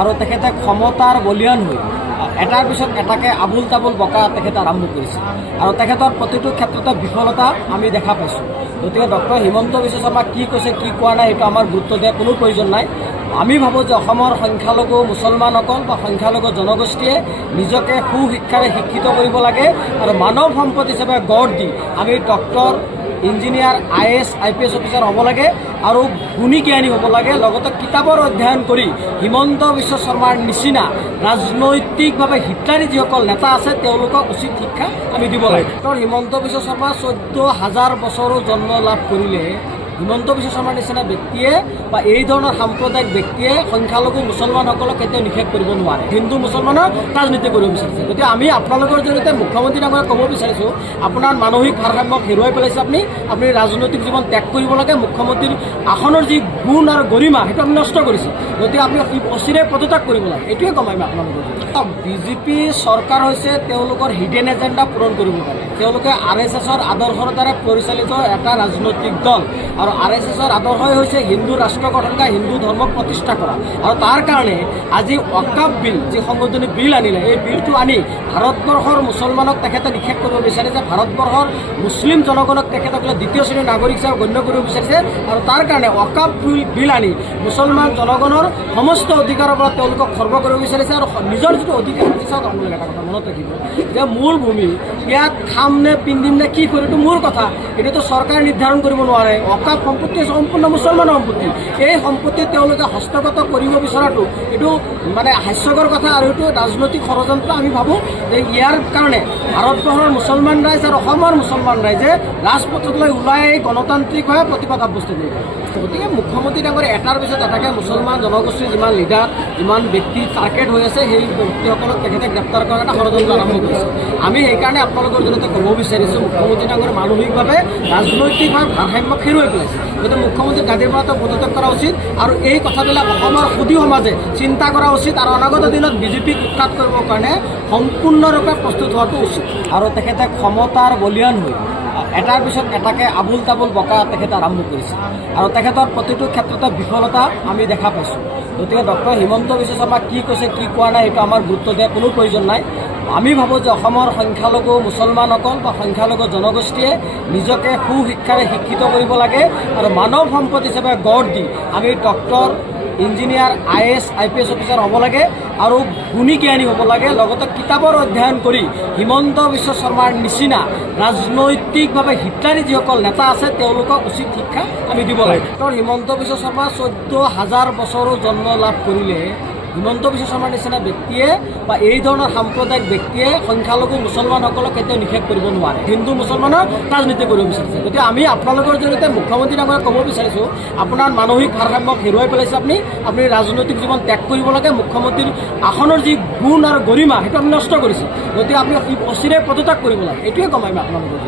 আৰু তেখেতে ক্ষমতাৰ বলিয়ান হৈ এটাৰ পিছত এটাকে আবুল তাবুল বকা তেখেতে আৰম্ভ কৰিছে আৰু তেখেতৰ প্ৰতিটো ক্ষেত্ৰতে বিফলতা আমি দেখা পাইছোঁ। গতিকে ডক্টৰ হিমন্ত বিশ্ব শৰ্মা কি কৈছে কি কোৱা নাই সেইটো আমাৰ গুৰুত্ব দিয়াৰ কোনো প্ৰয়োজন নাই। আমি ভাবোঁ যে অসমৰ সংখ্যালঘু মুছলমানসকল বা সংখ্যালঘু জনগোষ্ঠীয়ে নিজকে সুশিক্ষাৰে শিক্ষিত কৰিব লাগে আৰু মানৱ সম্পদ হিচাপে গঢ় দি আমি doctor engineer IAS IPS officer হ'ব লাগে আৰু গুণী জ্ঞানী হ'ব লাগে। লগতে কিতাপৰ অধ্যয়ন কৰি হিমন্ত বিশ্ব শৰ্মাৰ নিচিনা ৰাজনৈতিকভাৱে হিটলাৰী যিসকল নেতা আছে তেওঁলোকক উচিত শিক্ষা আমি দিব লাগে। ডক্টৰ হিমন্ত বিশ্ব শৰ্মা 14,000 বছৰো জন্ম লাভ কৰিলে হিমন্ত বিশ্ব শৰ্মাৰ নিচিনা ব্যক্তিয়ে বা এই ধৰণৰ সাম্প্ৰদায়িক ব্যক্তিয়ে সংখ্যালঘু মুছলমানসকলক কেতিয়াও নিষেধ কৰিব নোৱাৰে। হিন্দু মুছলমানৰ ৰাজনীতি কৰিব বিচাৰিছে। গতিকে আমি আপোনালোকৰ জৰিয়তে মুখ্যমন্ত্ৰী ডাঙৰীয়াক ক'ব বিচাৰিছোঁ, আপোনাৰ মানসিক ভাৰসাম্য হেৰুৱাই পেলাইছে। আপুনি ৰাজনৈতিক জীৱন ত্যাগ কৰিব লাগে। মুখ্যমন্ত্ৰীৰ আসনৰ যি গুণ আৰু গৰিমা সেইটো আপুনি নষ্ট কৰিছে। গতিকে আপুনি অচিৰে পদত্যাগ কৰিব লাগে। এইটোৱে ক'ম আমি আপোনালোকৰ। বিজেপি চৰকাৰ হৈছে তেওঁলোকৰ হিডেন এজেণ্ডা পূৰণ কৰিব পাৰে। তেওঁলোকে RSSৰ আদৰ্শৰ দ্বাৰা পৰিচালিত এটা ৰাজনৈতিক দল আৰু RSSৰ আদৰ্শই হৈছে হিন্দু ৰাষ্ট্ৰ গঠন কৰা, হিন্দু ধৰ্মক প্ৰতিষ্ঠা কৰা। আৰু তাৰ কাৰণে আজি ৱাকাফ বিল যি সংশোধনী বিল আনিলে, এই বিলটো আনি ভাৰতবৰ্ষৰ মুছলমানক তেখেতে নিষেধ কৰিব বিচাৰিছে। ভাৰতবৰ্ষৰ মুছলিম জনগণক তেখেতসকলে দ্বিতীয় শ্ৰেণীৰ নাগৰিক হিচাপে গণ্য কৰিব বিচাৰিছে আৰু তাৰ কাৰণে ৱাকাফ বিল আনি মুছলমান জনগণৰ সমস্ত অধিকাৰৰ পৰা তেওঁলোকক খৰ্ব কৰিব বিচাৰিছে আৰু নিজৰ যিটো অধিকাৰ আছে, চাওক আপোনালোকে এটা কথা মনত ৰাখিব যে মূল ভূমি ইয়াত খাম নে পিন্ধিম নে কি কৰিম এইটো মোৰ কথা, এইটোতো চৰকাৰে নিৰ্ধাৰণ কৰিব নোৱাৰে। ৱাকাফ সম্পত্তি সম্পূৰ্ণ মুছলমানৰ সম্পত্তি। এই সম্পত্তি তেওঁলোকে হস্তগত কৰিব বিচৰাটো এইটো মানে হাস্যকৰ কথা আৰু এইটো ৰাজনৈতিক ষড়যন্ত্ৰ। আমি ভাবোঁ যে ইয়াৰ কাৰণে ভাৰতবৰ্ষৰ মুছলমান ৰাইজ আৰু অসমৰ মুছলমান ৰাইজে ৰাজপথলৈ ওলাই গণতান্ত্ৰিকভাৱে প্ৰতিবাদ সাব্যস্ত কৰিব। গতিকে মুখ্যমন্ত্ৰী ডাঙৰীয়া এটাৰ পিছত এটাকে মুছলমান জনগোষ্ঠীৰ যিমান লিডাৰ যিমান ব্যক্তি টাৰ্গেট হৈ আছে সেই ব্যক্তিসকলক তেখেতে গ্ৰেপ্তাৰ কৰাৰ এটা ষড়যন্ত্ৰ আৰম্ভ কৰিছে। আমি সেইকাৰণে আপোনালোকৰ জৰিয়তে ক'ব বিচাৰিছোঁ, মুখ্যমন্ত্ৰী ডাঙৰীয়া মানসিকভাৱে ৰাজনৈতিকভাৱে ভাৰসাম্য হেৰুৱাই পেলাইছে। গতিকে মুখ্যমন্ত্ৰী গাদীৰ পৰা পদত্যাগ কৰা উচিত আৰু এই কথাবিলাক অসমৰ সুদী সমাজে চিন্তা কৰা উচিত আৰু অনাগত দিনত বিজেপিক উৎখাত কৰিবৰ কাৰণে সম্পূৰ্ণৰূপে প্ৰস্তুত হোৱাটো উচিত। আৰু তেখেতে ক্ষমতাৰ বলিয়ান হৈ এটাৰ পিছত এটাকে আবুল তাবুল বকা তেখেতে আৰম্ভ কৰিছে আৰু তেখেতৰ প্ৰতিটো ক্ষেত্ৰতে বিফলতা আমি দেখা পাইছোঁ। গতিকে ডক্টৰ হিমন্ত বিশ্ব শৰ্মা কি কৈছে কি কোৱা নাই সেইটো আমাৰ গুৰুত্ব দিয়াৰ কোনো প্ৰয়োজন নাই। আমি ভাবোঁ যে অসমৰ সংখ্যালঘু মুছলমানসকল বা সংখ্যালঘু জনগোষ্ঠীয়ে নিজকে সুশিক্ষাৰে শিক্ষিত কৰিব লাগে আৰু মানৱ সম্পদ হিচাপে গঢ় দি আমি doctor engineer IAS IPS officer হ'ব লাগে আৰু গুণী জ্ঞানী হ'ব লাগে। লগতে কিতাপৰ অধ্যয়ন কৰি হিমন্ত বিশ্ব শৰ্মাৰ নিচিনা ৰাজনৈতিকভাৱে হিটলাৰী যিসকল নেতা আছে তেওঁলোকক উচিত শিক্ষা আমি দিব লাগে। ডক্টৰ হিমন্ত বিশ্ব শৰ্মা 14,000 বছৰো জন্ম লাভ কৰিলে হিমন্ত বিশ্ব শৰ্মাৰ নিচিনা ব্যক্তিয়ে বা এই ধৰণৰ সাম্প্ৰদায়িক ব্যক্তিয়ে সংখ্যালঘু মুছলমানসকলক কেতিয়াও নিষেধ কৰিব নোৱাৰে। হিন্দু মুছলমানৰ ৰাজনীতি কৰিব বিচাৰিছে। গতিকে আমি আপোনালোকৰ জৰিয়তে মুখ্যমন্ত্ৰী ডাঙৰীয়াক ক'ব বিচাৰিছোঁ, আপোনাৰ মানসিক ভাৰসাম্য হেৰুৱাই পেলাইছে। আপুনি ৰাজনৈতিক জীৱন ত্যাগ কৰিব লাগে। মুখ্যমন্ত্ৰীৰ আসনৰ যি গুণ আৰু গৰিমা সেইটো আপুনি নষ্ট কৰিছে। গতিকে আপুনি অচিৰে পদত্যাগ কৰিব লাগে। এইটোৱে ক'ম আমি আপোনালোকৰ।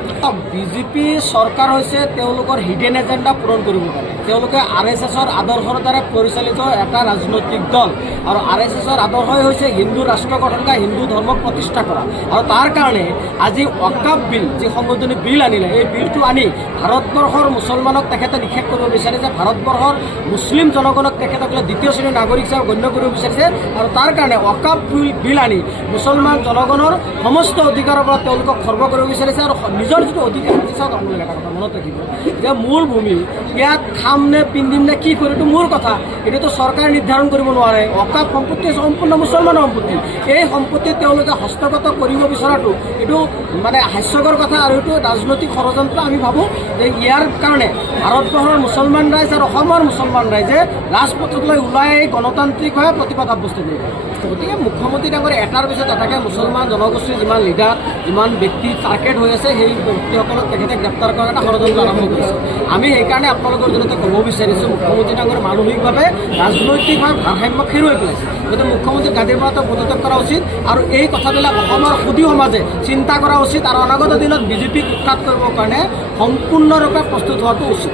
বিজেপি চৰকাৰ হৈছে তেওঁলোকৰ হিডেন এজেণ্ডা পূৰণ কৰিব পাৰে। তেওঁলোকে RSSৰ আদৰ্শৰ দ্বাৰা পৰিচালিত এটা ৰাজনৈতিক দল আৰু RSSৰ আদৰ্শই হৈছে হিন্দু ৰাষ্ট্ৰ গঠন কৰা, হিন্দু ধৰ্মক প্ৰতিষ্ঠা কৰা। আৰু তাৰ কাৰণে আজি ৱাকাফ বিল যি সংশোধনী বিল আনিলে, এই বিলটো আনি ভাৰতবৰ্ষৰ মুছলমানক তেখেতে নিষেধ কৰিব বিচাৰিছে। ভাৰতবৰ্ষৰ মুছলিম জনগণক তেখেতসকলে দ্বিতীয় শ্ৰেণীৰ নাগৰিক হিচাপে গণ্য কৰিব বিচাৰিছে আৰু তাৰ কাৰণে ৱাকাফ বিল আনি মুছলমান জনগণৰ সমস্ত অধিকাৰৰ পৰা তেওঁলোকক খৰ্ব কৰিব বিচাৰিছে আৰু নিজৰ যিটো অধিকাৰ আছে, চাওক আপোনালোকে এটা কথা মনত ৰাখিব যে মূল ভূমি ইয়াত খাম নে পিন্ধিম নে কি কৰিম এইটো মোৰ কথা, এইটোতো চৰকাৰে নিৰ্ধাৰণ কৰিব নোৱাৰে। ৱাকাফ সম্পত্তি সম্পূৰ্ণ মুছলমানৰ সম্পত্তি। এই সম্পত্তি তেওঁলোকে হস্তগত কৰিব বিচৰাটো এইটো মানে হাস্যকৰ কথা আৰু এইটো ৰাজনৈতিক ষড়যন্ত্ৰ। আমি ভাবোঁ যে ইয়াৰ কাৰণে ভাৰতবৰ্ষৰ মুছলমান ৰাইজ আৰু অসমৰ মুছলমান ৰাইজে ৰাজপথলৈ ওলাই গণতান্ত্ৰিকভাৱে প্ৰতিবাদ সাব্যস্ত কৰিব। গতিকে মুখ্যমন্ত্ৰী ডাঙৰীয়া এটাৰ পিছত এটাকে মুছলমান জনগোষ্ঠীৰ যিমান লিডাৰ যিমান ব্যক্তি টাৰ্গেট হৈ আছে সেই ব্যক্তিসকলক তেখেতে গ্ৰেপ্তাৰ কৰাৰ এটা ষড়যন্ত্ৰ আৰম্ভ কৰিছে। আমি সেইকাৰণে আপোনালোকৰ জৰিয়তে ক'ব বিচাৰিছোঁ, মুখ্যমন্ত্ৰী ডাঙৰীয়া মানসিকভাৱে ৰাজনৈতিকভাৱে ভাৰসাম্য হেৰুৱাই পেলাইছে। গতিকে মুখ্যমন্ত্ৰী গাদীৰ পৰা পদত্যাগ কৰা উচিত আৰু এই কথাবিলাক অসমৰ সুদী সমাজে চিন্তা কৰা উচিত আৰু অনাগত দিনত বিজেপিক উৎখাত কৰিবৰ কাৰণে সম্পূৰ্ণৰূপে প্ৰস্তুত হোৱাটো উচিত।